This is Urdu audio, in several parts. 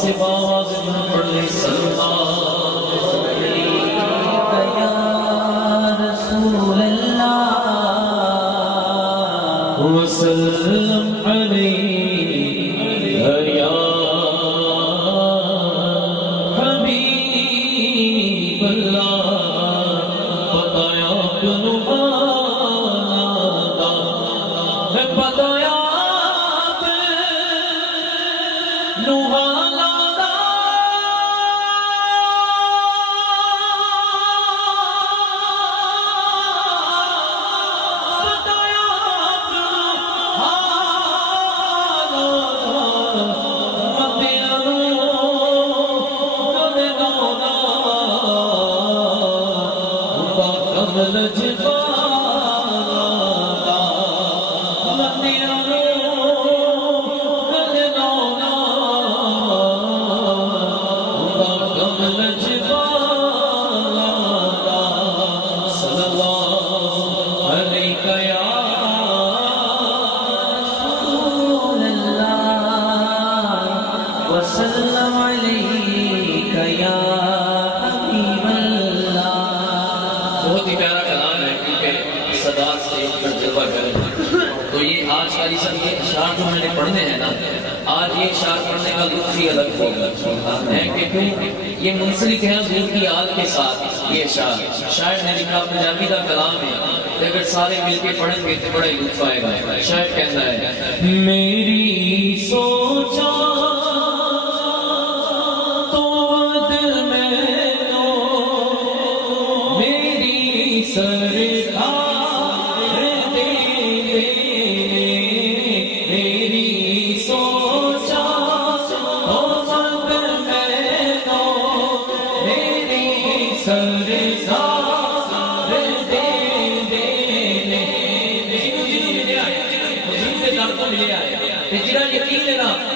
سے باز پڑھ لے وسلم علیہ یا حبیب اللہ بتایا اپنو آنا بتایا اپنو آنا تو یہ آج کا جو میں نے پڑھنے ہیں نا، آج یہ اشعار پڑھنے کا لطف ہی الگ ہوگا ہے کہ کیوں یہ منسلک ہے حضور کی آل کے ساتھ یہ اشعار شاید میری کا پنجابی کا کلام ہے، اگر سارے مل کے پڑھیں گے تو بڑا لطف آئے گا۔ شاید کہتا ہے میری سوچا تو ودھ میں دو میری سرکار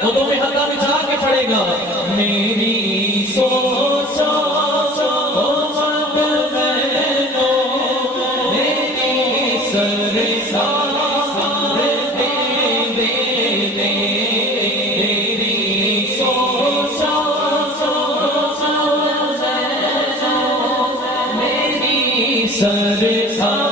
خودوں میں ہتھا بچھا کے پڑے گا میری سوچا محمد میں دو میری سرکار دے دے دے میری سوچا میری سرکار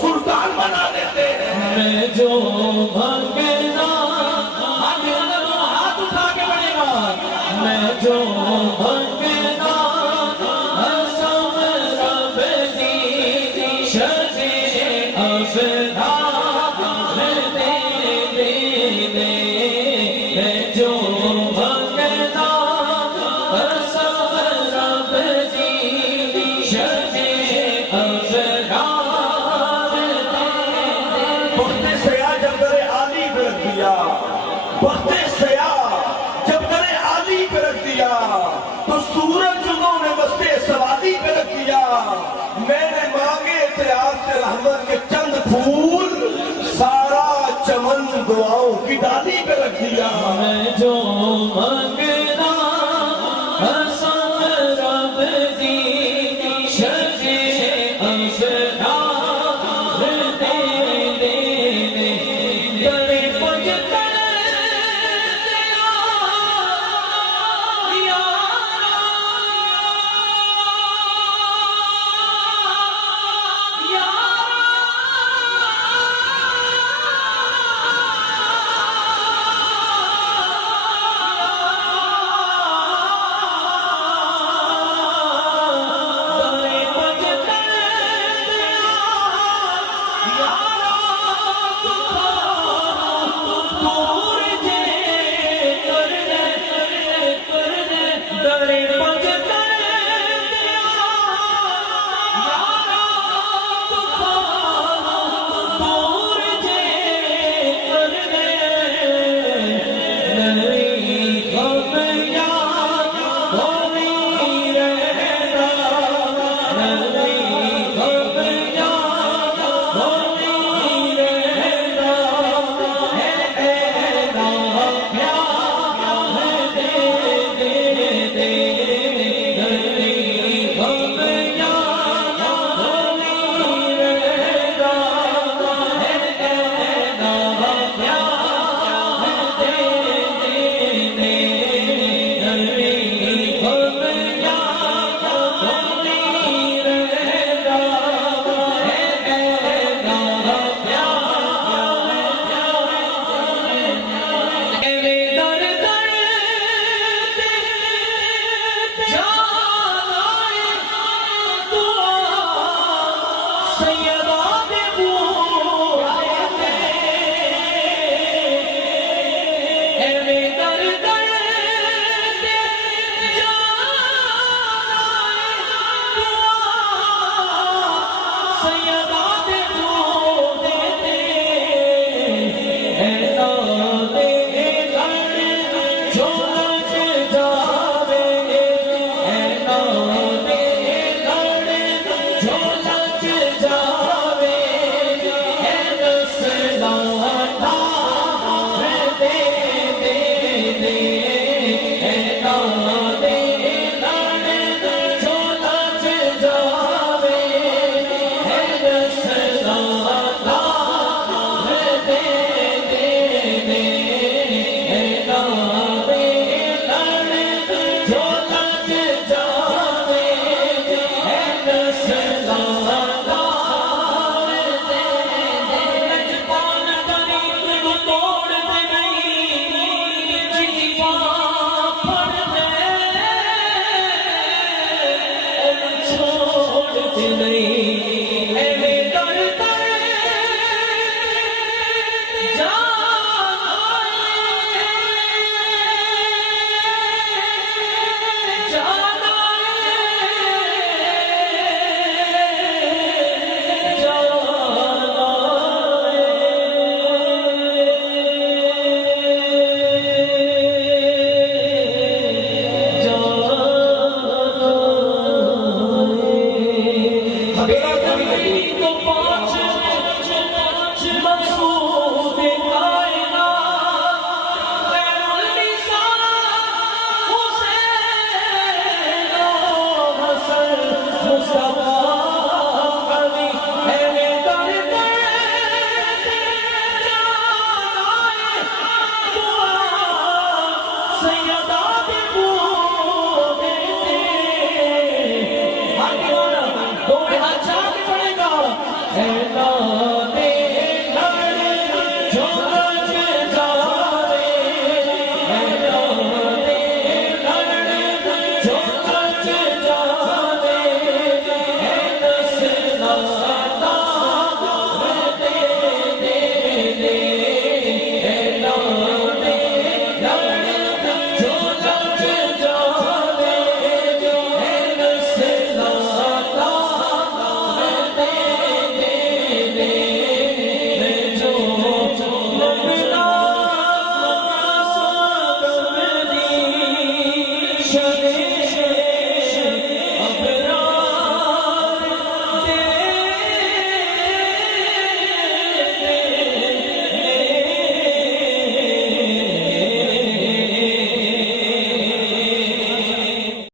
سلطان بنا دیتے ہیں میں جو بھگنا ہاتھ اٹھا کے بڑھے گا میں جو ہے تیرے لیے میں جو مانگتا سب رب کی شکے ابرار وقت سیاہ جب کرے عالی پہ رکھ دیا وقت سیاہ جب کرے عالی پہ رکھ دیا تو سورج انہوں نے وستے سوادی پہ رکھ دیا میں نے مانگے تھے آپ سے رحمت کے چند پھول سارا چمن دعاؤں کی ڈالی پہ رکھ دیا میں جو مانگ